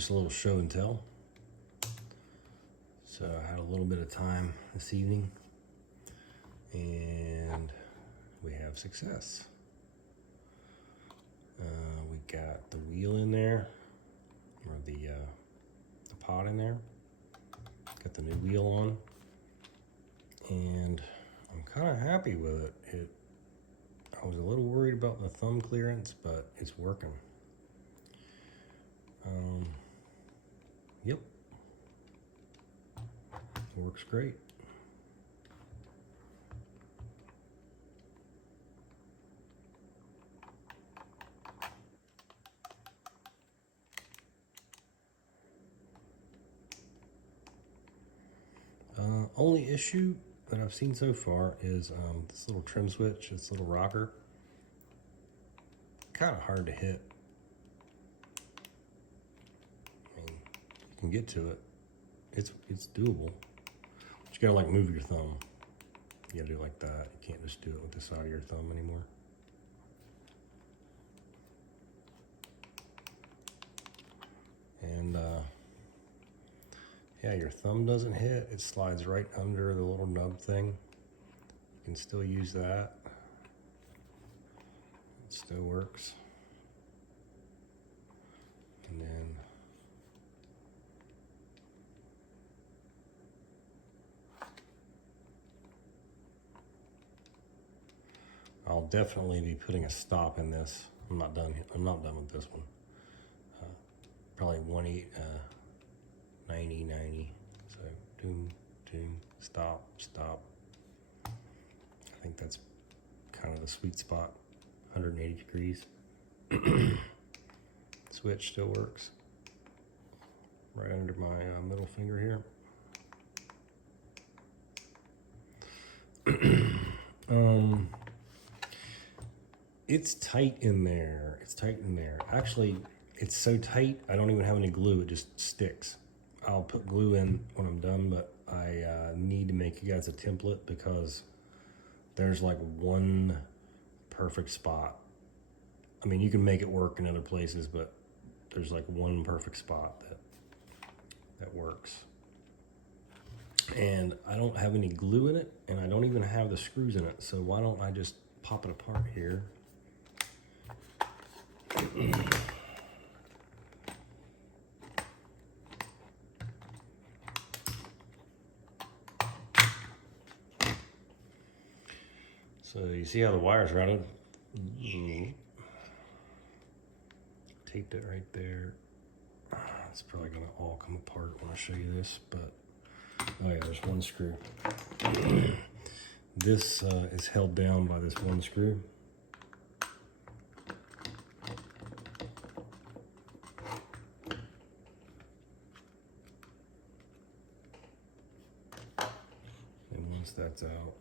just a little show and tell. So I had a little bit of time this evening and we have success. We got the wheel in there, or the pod in there. Got the new wheel on, and I'm kind of happy with it. I was a little worried about the thumb clearance, but it's working. Yep, it works great. Only issue that I've seen so far is this little trim switch, this little rocker. Kind of hard to hit. I mean, you can get to it. It's doable. But you gotta like move your thumb. You gotta do it like that. You can't just do it with the side of your thumb anymore. And yeah, your thumb doesn't hit. It slides right under the little nub thing. You can still use that. It still works. And then I'll definitely be putting a stop in this. I'm not done with this one. Probably 90, 90. So doom, doom, stop, stop. I think that's kind of the sweet spot. 180 degrees. Switch still works. Right under my middle finger here. It's tight in there. It's tight in there. Actually, it's so tight, I don't even have any glue. It just sticks. I'll put glue in when I'm done, but I need to make you guys a template because there's like one perfect spot. I mean, you can make it work in other places, but there's like one perfect spot that works. And I don't have any glue in it, and I don't even have the screws in it. So why don't I just pop it apart here? So you see how the wire's routed? Taped it right there. It's probably gonna all come apart when I show you this, but oh yeah, there's one screw. This is held down by this one screw. And once that's out,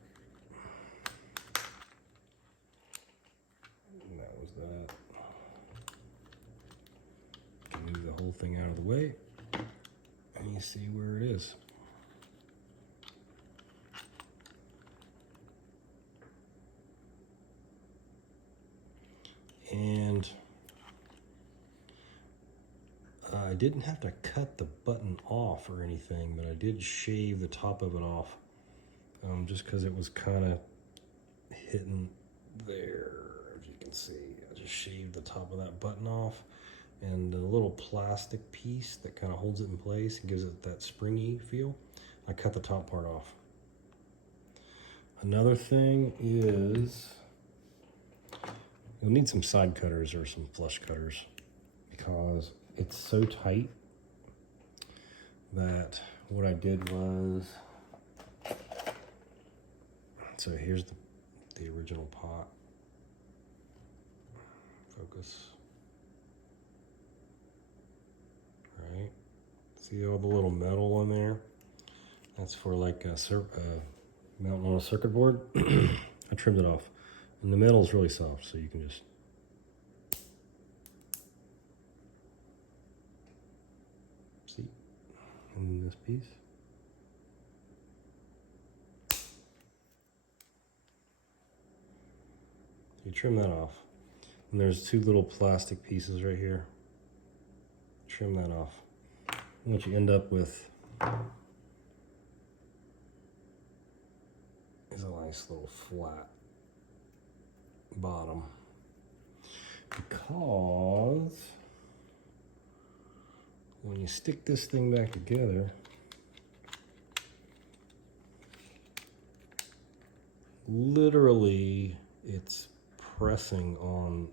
and that was that. Move the whole thing out of the way, and you see where it is. And I didn't have to cut the button off or anything, but I did shave the top of it off, just because it was kind of hitting there, as you can see. I just shaved the top of that button off, and the little plastic piece that kind of holds it in place and gives it that springy feel, I cut the top part off. Another thing is you'll need some side cutters or some flush cutters because it's so tight that what I did was, so here's the original pot. Focus. Right? See all the little metal on there? That's for like a mounting on a circuit board. I trimmed it off. And the metal is really soft, so you can just see. And this piece. You trim that off. And there's two little plastic pieces right here. Trim that off. what you end up with is a nice little flat bottom, because when you stick this thing back together, literally it's pressing on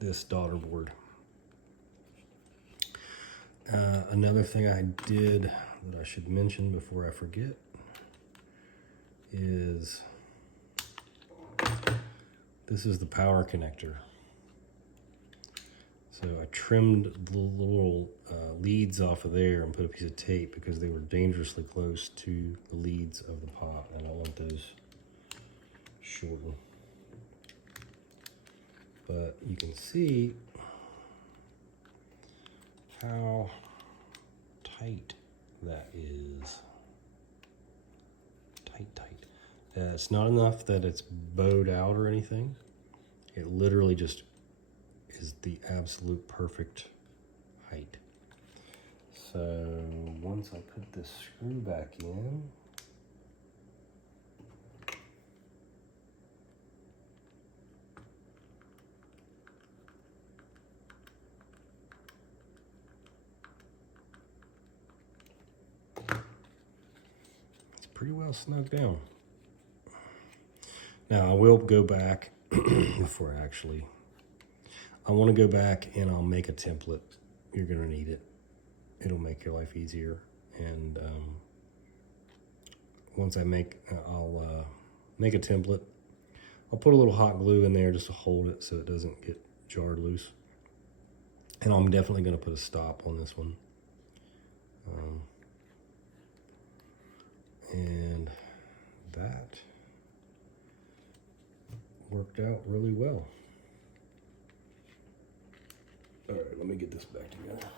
this daughter board. Another thing I did that I should mention before I forget is this is the power connector. So I trimmed the little leads off of there and put a piece of tape because they were dangerously close to the leads of the pot, and I want those shortened. But you can see how tight that is. Tight. It's not enough that it's bowed out or anything. It literally just is the absolute perfect height. So once I put this screw back in, it's pretty well snug down. Now I will go back before I want to go back and I'll make a template. You're going to need it. It'll make your life easier. And once I'll make a template. I'll put a little hot glue in there just to hold it so it doesn't get jarred loose. And I'm definitely going to put a stop on this one. And that worked out really well. All right, let me get this back together.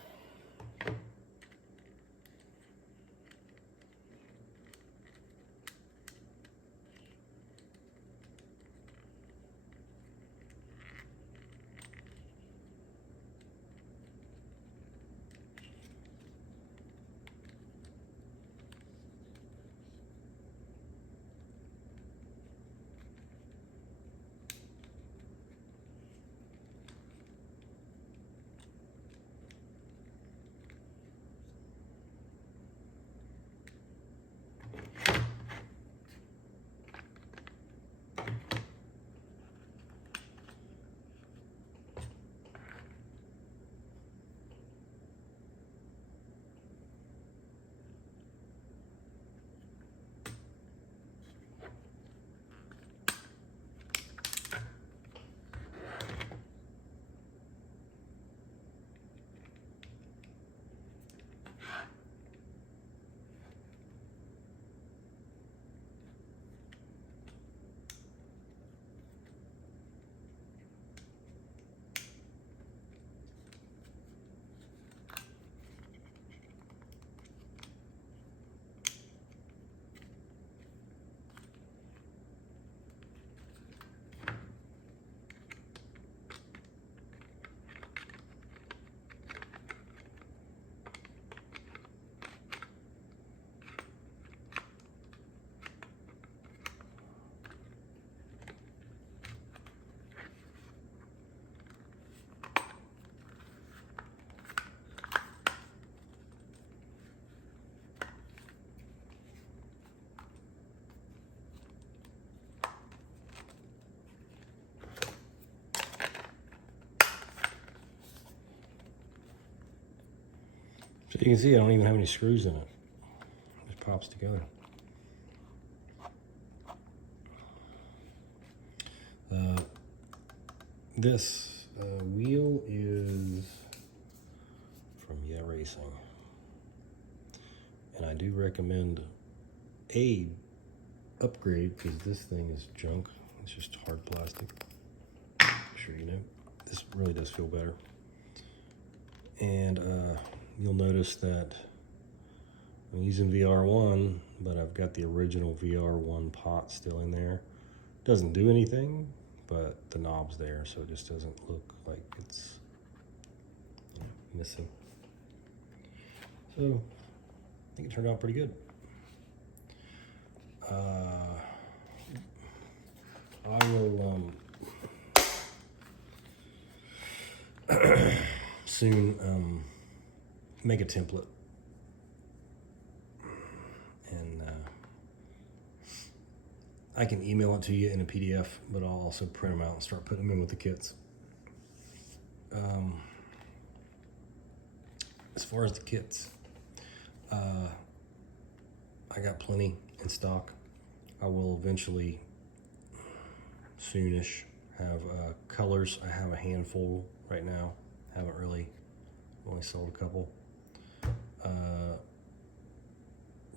So you can see I don't even have any screws in it. It just pops together. This wheel is from Yeah Racing. And I do recommend a upgrade because this thing is junk. It's just hard plastic. I'm sure you know. This really does feel better. And you'll notice that I'm using VR1, but I've got the original VR1 pot still in there. Doesn't do anything, but the knob's there, so it just doesn't look like it's missing. So I think it turned out pretty good. I will soon make a template, and I can email it to you in a PDF, but I'll also print them out and start putting them in with the kits. As far as the kits, I got plenty in stock. I will eventually, soonish, have colors. I have a handful right now. Haven't really, only sold a couple.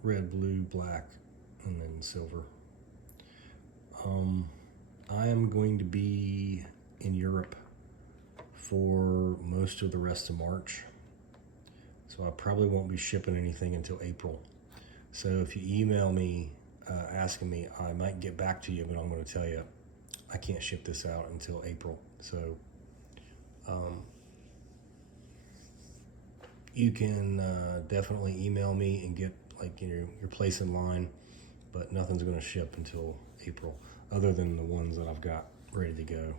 Red, blue, black, and then silver. I am going to be in Europe for most of the rest of March, so I probably won't be shipping anything until April. So if you email me asking me, I might get back to you, but I'm going to tell you I can't ship this out until April. So you can definitely email me and get like your place in line, but nothing's going to ship until April, other than the ones that I've got ready to go,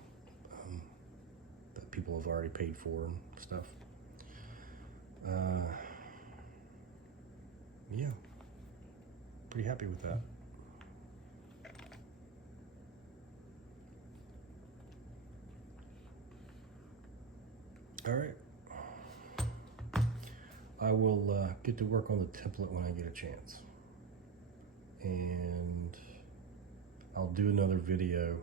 that people have already paid for and stuff. Yeah, pretty happy with that. All right, I will get to work on the template when I get a chance, and I'll do another video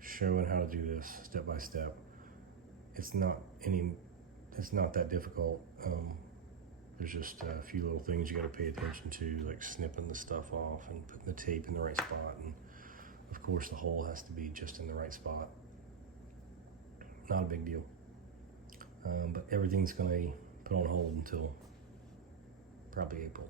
showing how to do this step by step. It's not that difficult. There's just a few little things you got to pay attention to, like snipping the stuff off and putting the tape in the right spot, and of course the hole has to be just in the right spot. Not a big deal, but everything's gonna be put on hold until probably April.